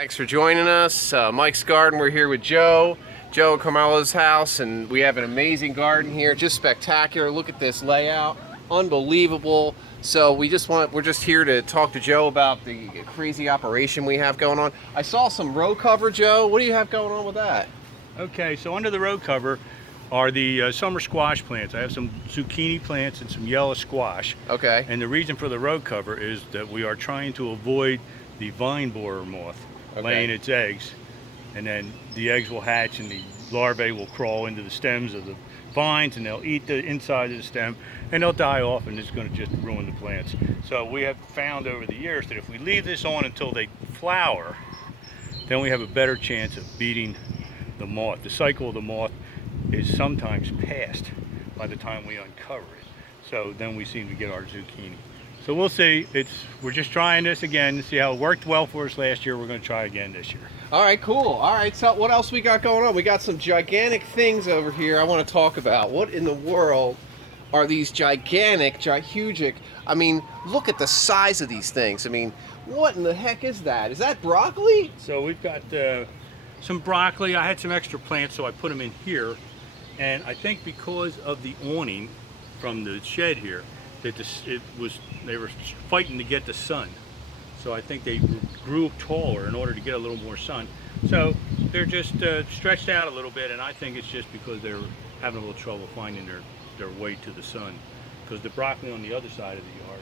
Thanks for joining us. Mike's Garden. We're here with Joe and Carmela's house, and we have an amazing garden here. Just spectacular. Look at this layout. Unbelievable. So we're just here to talk to Joe about the crazy operation we have going on. I saw some row cover, Joe. What do you have going on with that? Okay, so under the row cover are the summer squash plants. I have some zucchini plants and some yellow squash. Okay. And the reason for the row cover is that we are trying to avoid the vine borer moth laying its eggs, and then the eggs will hatch and the larvae will crawl into the stems of the vines and they'll eat the inside of the stem and they'll die off, and it's going to just ruin the plants. So we have found over the years that if we leave this on until they flower, then we have a better chance of beating the moth. The cycle of the moth is sometimes past by the time we uncover it. So then we seem to get our zucchini. So we'll see. We're just trying this again to see how it worked well for us last year. We're going to try again this year. All right, cool. All right, so what else we got going on? We got some gigantic things over here I want to talk about. What in the world are these huge? I mean, look at the size of these things. I mean, what in the heck is that? Is that broccoli? So we've got some broccoli. I had some extra plants, so I put them in here. And I think because of the awning from the shed here, that they were fighting to get the sun. So I think they grew taller in order to get a little more sun. So they're just stretched out a little bit, and I think it's just because they're having a little trouble finding their way to the sun. Because the broccoli on the other side of the yard,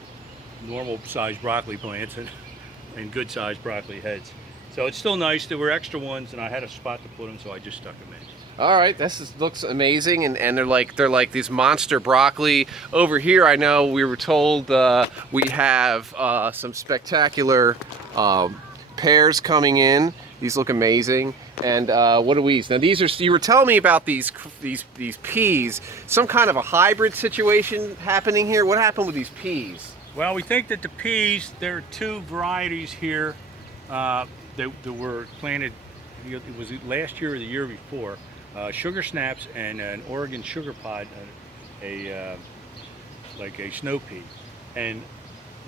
normal sized broccoli plants and good sized broccoli heads. So it's still nice. There were extra ones, and I had a spot to put them, so I just stuck them in. All right, looks amazing, and they're like these monster broccoli. Over here, I know we were told we have some spectacular pears coming in. These look amazing. And what are these? Now these are, you were telling me about these peas. Some kind of a hybrid situation happening here. What happened with these peas? Well, we think that the peas, there are two varieties here that were planted. It was last year or the year before. Sugar snaps and an Oregon sugar pod, like a snow pea. And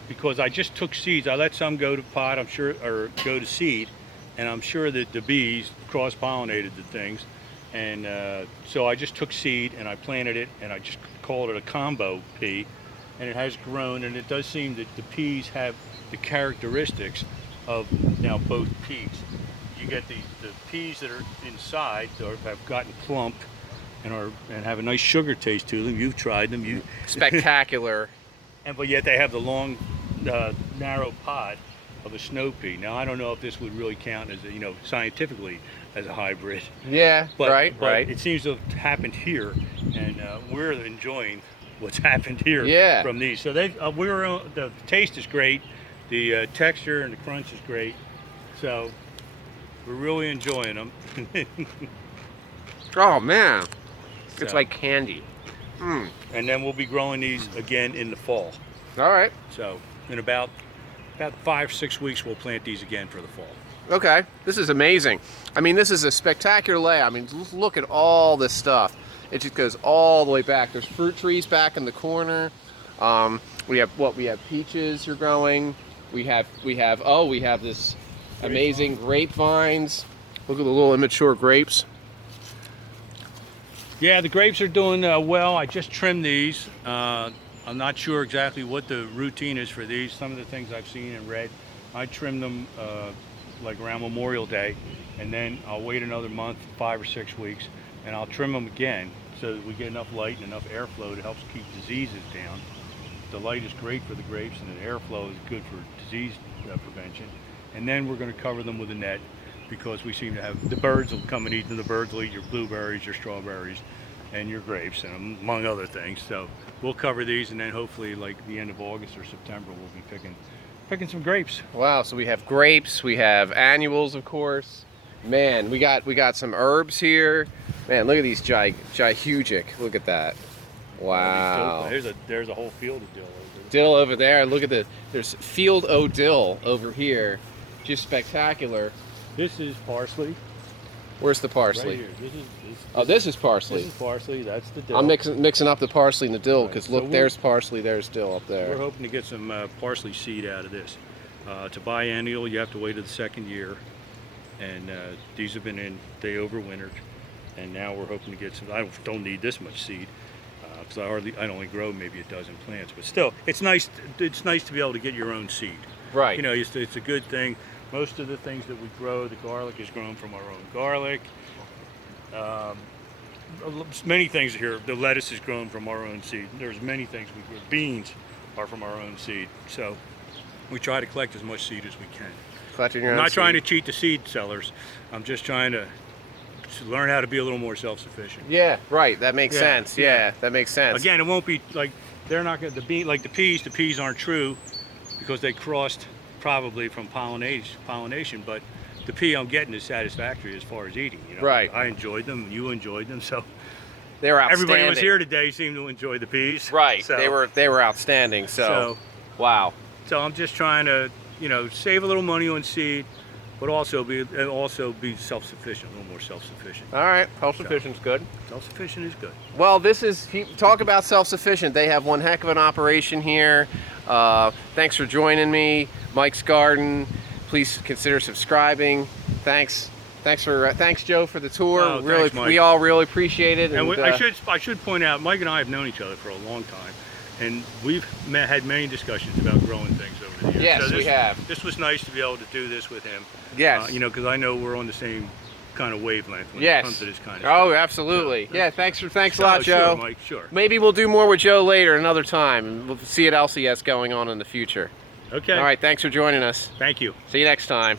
because I just took seeds, I let some go to pod, I'm sure, or go to seed, and I'm sure that the bees cross-pollinated the things. And so I just took seed and I planted it, and I just called it a combo pea, and it has grown, and it does seem that the peas have the characteristics of now both peas. You get the peas that are inside or have gotten plump and have a nice sugar taste to them. You've tried them. Spectacular. But yet they have the long, narrow pod of a snow pea. Now I don't know if this would really count as scientifically as a hybrid. Yeah, but right. It seems to have happened here, and we're enjoying what's happened here from these. So the taste is great, the texture and the crunch is great. So we're really enjoying them. Oh man, it's like candy. And then we'll be growing these again in the fall. All right. So in about 5-6 weeks, we'll plant these again for the fall. Okay, this is amazing. I mean, this is a spectacular layout. I mean, look at all this stuff. It just goes all the way back. There's fruit trees back in the corner. We have peaches are growing. We have this amazing grapevines. Look at the little immature grapes. Yeah, the grapes are doing well. I just trimmed these. I'm not sure exactly what the routine is for these. Some of the things I've seen and read, I trimmed them like around Memorial Day, and then I'll wait another month, 5 or 6 weeks, and I'll trim them again so that we get enough light and enough airflow to help keep diseases down. The light is great for the grapes, and the airflow is good for disease prevention. And then we're going to cover them with a net, because we seem to have, the birds will come and eat them. The birds will eat your blueberries, your strawberries, and your grapes, and among other things. So we'll cover these, and then hopefully like the end of August or September, we'll be picking some grapes. Wow, so we have grapes, we have annuals, of course. Man, we got some herbs here. Man, look at these hugic. Look at that. Wow. There's a whole field of dill over there. Dill over there. Look at there's field o' dill over here. Just spectacular. This is parsley. Where's the parsley? Right here. This is parsley. This is parsley. That's the dill. I'm mixing up the parsley and the dill, because Right. look, there's parsley, there's dill up there. We're hoping to get some parsley seed out of this. To buy annual, you have to wait till the second year. and these have been in. They overwintered, and now we're hoping to get some. I don't need this much seed because I only grow maybe a dozen plants, but still, it's nice. It's nice to be able to get your own seed. Right. You know, it's a good thing. Most of the things that we grow, the garlic is grown from our own garlic. Many things here. The lettuce is grown from our own seed. There's many things we grow. Beans are from our own seed. So we try to collect as much seed as we can. Collecting your I'm own not trying to seed. cheat the seed sellers. I'm just trying to learn how to be a little more self-sufficient. Yeah, right. That makes sense. Yeah, that makes sense. Again, it won't be like they're not going to be like the peas. The peas aren't true because they crossed probably from pollination. But the pea I'm getting is satisfactory as far as eating. You know, Right. I enjoyed them. You enjoyed them. So They were outstanding. everybody who was here today seemed to enjoy the peas. Right. So, They were outstanding. So wow. So I'm just trying to, save a little money on seed, but also be self-sufficient, a little more self-sufficient. All right. Self-sufficient's good. Self-sufficient is good. Well, talk about self-sufficient. They have one heck of an operation here. Thanks for joining me, Mike's Garden. Please consider subscribing. Thanks Joe for the tour. Oh, really, thanks, Mike. we all really appreciate it. And And, I should point out, Mike and I have known each other for a long time, and we've had many discussions about growing things over the years. Yes, so we have. This was nice to be able to do this with him. Yes. Because I know we're on the same kind of wavelength when Yes. it comes to this kind of Oh, stuff. absolutely. So, Yeah. Thanks a lot, Joe. Sure, Mike. Sure. Maybe we'll do more with Joe later, another time, and we'll see what else he has going on in the future. Okay. All right. Thanks for joining us. Thank you. See you next time.